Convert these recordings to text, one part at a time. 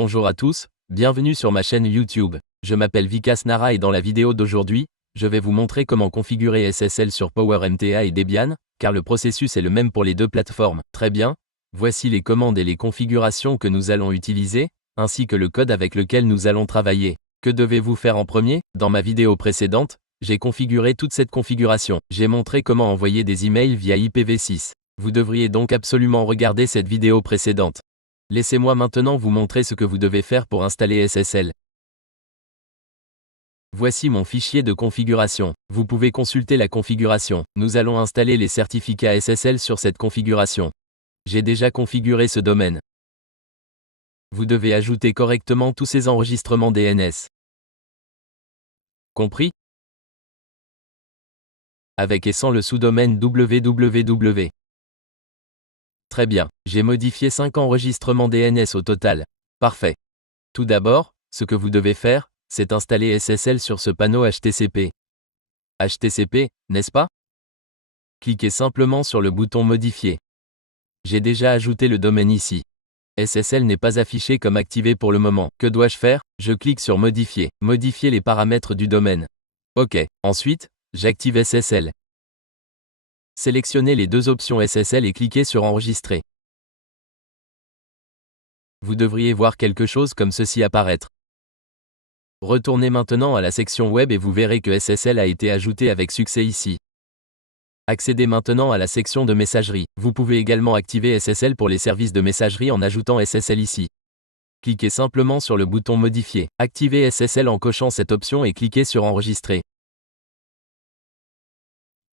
Bonjour à tous, bienvenue sur ma chaîne YouTube. Je m'appelle Vikas Nara et dans la vidéo d'aujourd'hui, je vais vous montrer comment configurer SSL sur PowerMTA et Debian, car le processus est le même pour les deux plateformes. Très bien, voici les commandes et les configurations que nous allons utiliser, ainsi que le code avec lequel nous allons travailler. Que devez-vous faire en premier? Dans ma vidéo précédente, j'ai configuré toute cette configuration. J'ai montré comment envoyer des emails via IPv6. Vous devriez donc absolument regarder cette vidéo précédente. Laissez-moi maintenant vous montrer ce que vous devez faire pour installer SSL. Voici mon fichier de configuration. Vous pouvez consulter la configuration. Nous allons installer les certificats SSL sur cette configuration. J'ai déjà configuré ce domaine. Vous devez ajouter correctement tous ces enregistrements DNS. Compris? Avec et sans le sous-domaine www. Très bien, j'ai modifié 5 enregistrements DNS au total. Parfait. Tout d'abord, ce que vous devez faire, c'est installer SSL sur ce panneau HTTP. HTTP, n'est-ce pas? Cliquez simplement sur le bouton Modifier. J'ai déjà ajouté le domaine ici. SSL n'est pas affiché comme activé pour le moment. Que dois-je faire? Je clique sur Modifier. Modifier les paramètres du domaine. OK. Ensuite, j'active SSL. Sélectionnez les deux options SSL et cliquez sur Enregistrer. Vous devriez voir quelque chose comme ceci apparaître. Retournez maintenant à la section Web et vous verrez que SSL a été ajouté avec succès ici. Accédez maintenant à la section de messagerie. Vous pouvez également activer SSL pour les services de messagerie en ajoutant SSL ici. Cliquez simplement sur le bouton Modifier. Activez SSL en cochant cette option et cliquez sur Enregistrer.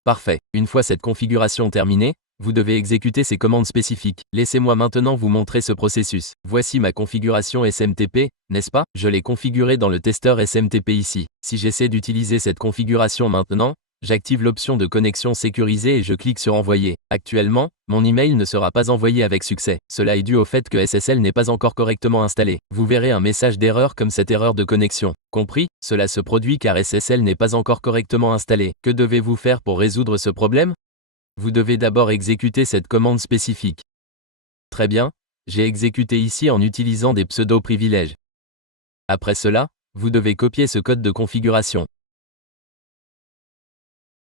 Parfait. Une fois cette configuration terminée, vous devez exécuter ces commandes spécifiques. Laissez-moi maintenant vous montrer ce processus. Voici ma configuration SMTP, n'est-ce pas? Je l'ai configurée dans le testeur SMTP ici. Si j'essaie d'utiliser cette configuration maintenant, j'active l'option de connexion sécurisée et je clique sur Envoyer. Actuellement, mon email ne sera pas envoyé avec succès. Cela est dû au fait que SSL n'est pas encore correctement installé. Vous verrez un message d'erreur comme cette erreur de connexion. Compris? Cela se produit car SSL n'est pas encore correctement installé. Que devez-vous faire pour résoudre ce problème? Vous devez d'abord exécuter cette commande spécifique. Très bien, j'ai exécuté ici en utilisant des pseudo-privilèges. Après cela, vous devez copier ce code de configuration.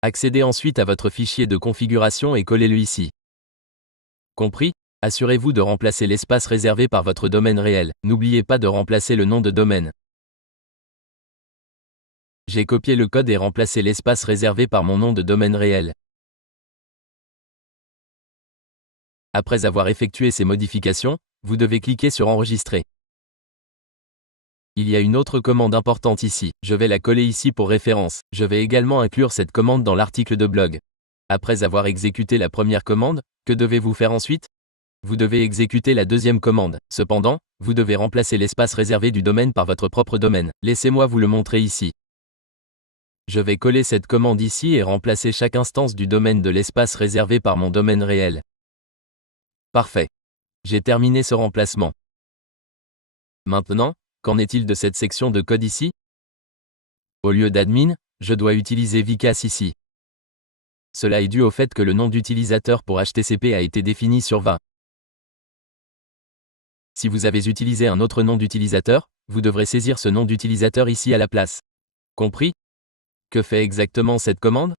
Accédez ensuite à votre fichier de configuration et collez-le ici. Compris? Assurez-vous de remplacer l'espace réservé par votre domaine réel. N'oubliez pas de remplacer le nom de domaine. J'ai copié le code et remplacé l'espace réservé par mon nom de domaine réel. Après avoir effectué ces modifications, vous devez cliquer sur Enregistrer. Il y a une autre commande importante ici. Je vais la coller ici pour référence. Je vais également inclure cette commande dans l'article de blog. Après avoir exécuté la première commande, que devez-vous faire ensuite? Vous devez exécuter la deuxième commande. Cependant, vous devez remplacer l'espace réservé du domaine par votre propre domaine. Laissez-moi vous le montrer ici. Je vais coller cette commande ici et remplacer chaque instance du domaine de l'espace réservé par mon domaine réel. Parfait. J'ai terminé ce remplacement. Maintenant, qu'en est-il de cette section de code ici? Au lieu d'admin, je dois utiliser Vikas ici. Cela est dû au fait que le nom d'utilisateur pour HTTP a été défini sur va. Si vous avez utilisé un autre nom d'utilisateur, vous devrez saisir ce nom d'utilisateur ici à la place. Compris? Que fait exactement cette commande?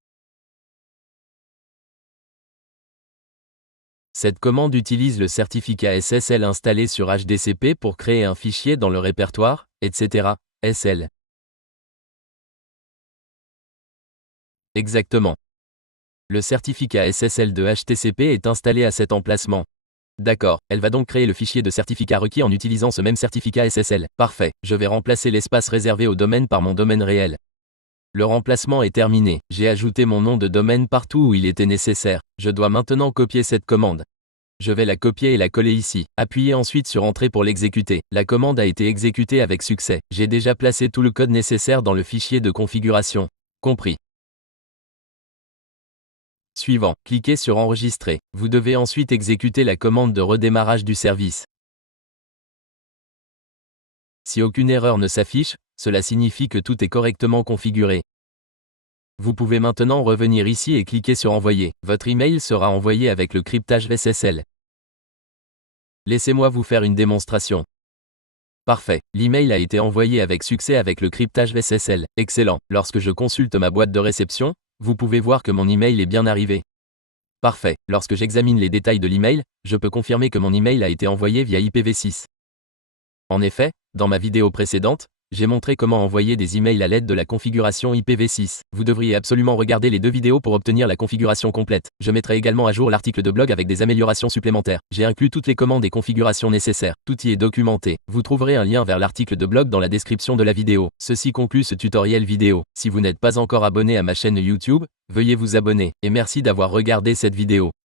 Cette commande utilise le certificat SSL installé sur HDCP pour créer un fichier dans le répertoire, etc. SL. Exactement. Le certificat SSL de HTTP est installé à cet emplacement. D'accord, elle va donc créer le fichier de certificat requis en utilisant ce même certificat SSL. Parfait, je vais remplacer l'espace réservé au domaine par mon domaine réel. Le remplacement est terminé. J'ai ajouté mon nom de domaine partout où il était nécessaire. Je dois maintenant copier cette commande. Je vais la copier et la coller ici. Appuyez ensuite sur Entrée pour l'exécuter. La commande a été exécutée avec succès. J'ai déjà placé tout le code nécessaire dans le fichier de configuration. Compris. Suivant, cliquez sur Enregistrer. Vous devez ensuite exécuter la commande de redémarrage du service. Si aucune erreur ne s'affiche, cela signifie que tout est correctement configuré. Vous pouvez maintenant revenir ici et cliquer sur Envoyer. Votre email sera envoyé avec le cryptage SSL. Laissez-moi vous faire une démonstration. Parfait. L'email a été envoyé avec succès avec le cryptage SSL. Excellent. Lorsque je consulte ma boîte de réception, vous pouvez voir que mon email est bien arrivé. Parfait. Lorsque j'examine les détails de l'email, je peux confirmer que mon email a été envoyé via IPv6. En effet, dans ma vidéo précédente, j'ai montré comment envoyer des emails à l'aide de la configuration IPv6. Vous devriez absolument regarder les deux vidéos pour obtenir la configuration complète. Je mettrai également à jour l'article de blog avec des améliorations supplémentaires. J'ai inclus toutes les commandes et configurations nécessaires. Tout y est documenté. Vous trouverez un lien vers l'article de blog dans la description de la vidéo. Ceci conclut ce tutoriel vidéo. Si vous n'êtes pas encore abonné à ma chaîne YouTube, veuillez vous abonner. Et merci d'avoir regardé cette vidéo.